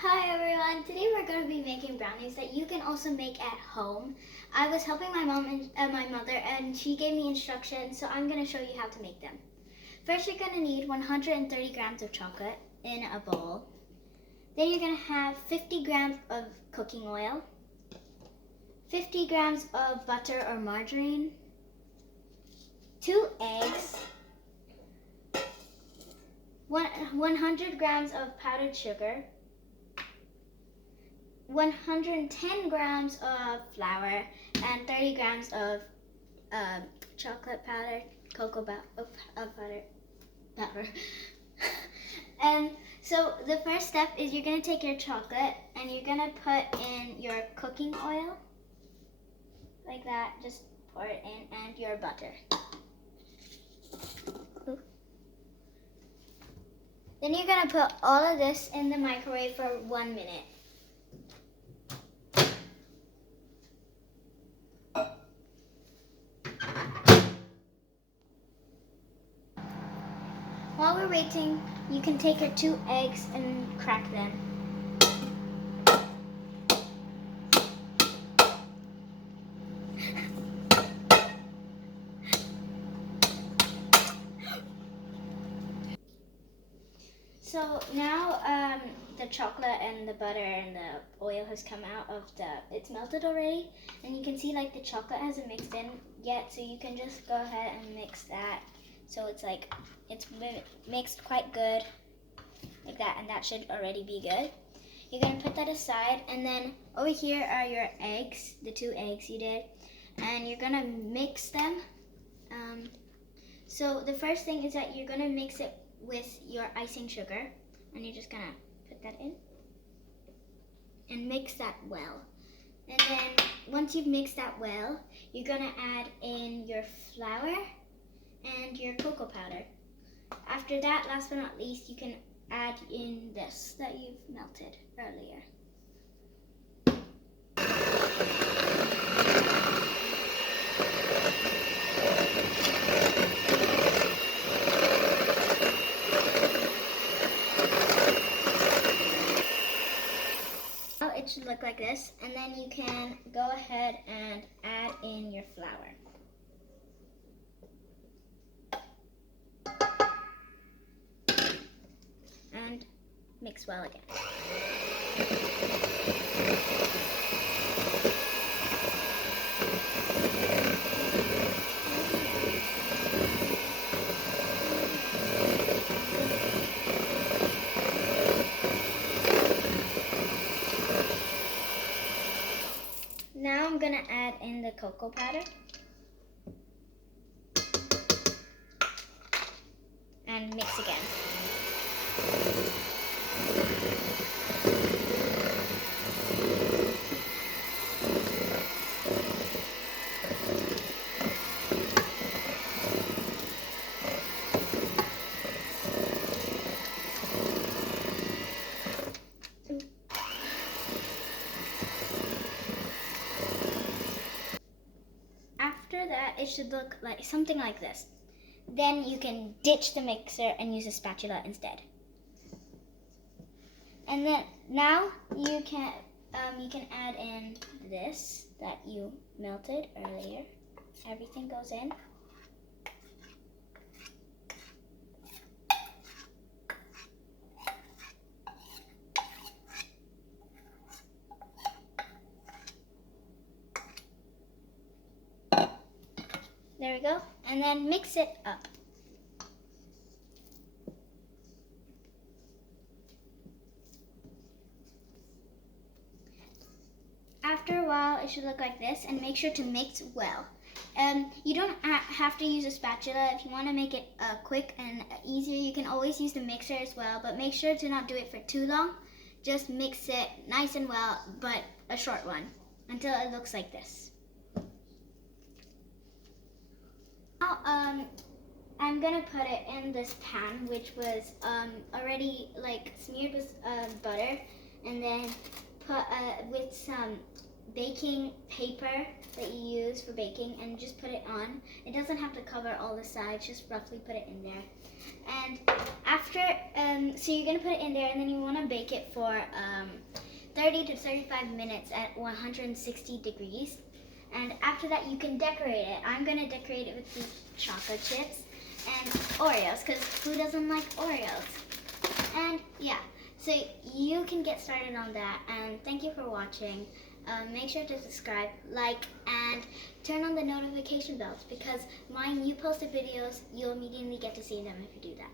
Hi everyone, today we're going to be making brownies that you can also make at home. I was helping my mom and my mother and she gave me instructions, so I'm going to show you how to make them. First you're going to need 130 grams of chocolate in a bowl. Then you're going to have 50 grams of cooking oil, 50 grams of butter or margarine, 2 eggs, 100 grams of powdered sugar, 110 grams of flour, and 30 grams of chocolate powder, cocoa powder. And so the first step is you're going to take your chocolate and you're going to put in your cooking oil, like that, just pour it in, and your butter. Then you're going to put all of this in the microwave for 1 minute. While we're waiting, you can take your 2 eggs and crack them. So now the chocolate and the butter and the oil has come out of it's melted already, and you can see like the chocolate hasn't mixed in yet, so you can just go ahead and mix that. So it's mixed quite good, like that, and that should already be good. You're gonna put that aside, and then over here are your eggs, the 2 eggs you did, and you're gonna mix them. So the first thing is that you're gonna mix it with your icing sugar, and you're just gonna put that in and mix that well. And then once you've mixed that well, you're gonna add in your flour and your cocoa powder. After that, last but not least, you can add in this that you've melted earlier. It should look like this, and then you can go ahead and add in your flour. And mix well again. Now I'm going to add in the cocoa powder and mix again. After that, it should look like something like this. Then you can ditch the mixer and use a spatula instead. And then now you can add in this that you melted earlier. Everything goes in. There we go. And then mix it up. After a while, it should look like this, and make sure to mix well. You don't have to use a spatula. If you want to make it quick and easier, you can always use the mixer as well, but make sure to not do it for too long. Just mix it nice and well, but a short one, until it looks like this. Now, I'm gonna put it in this pan, which was already like smeared with butter, and then put with some baking paper that you use for baking and just put it on. It doesn't have to cover all the sides, just roughly put it in there. And after, so you're gonna put it in there and then you wanna bake it for 30 to 35 minutes at 160 degrees. And after that you can decorate it. I'm gonna decorate it with these chocolate chips and Oreos, because who doesn't like Oreos? And yeah, so you can get started on that, and thank you for watching. Make sure to subscribe, like, and turn on the notification bells, because when you posted videos, you'll immediately get to see them if you do that.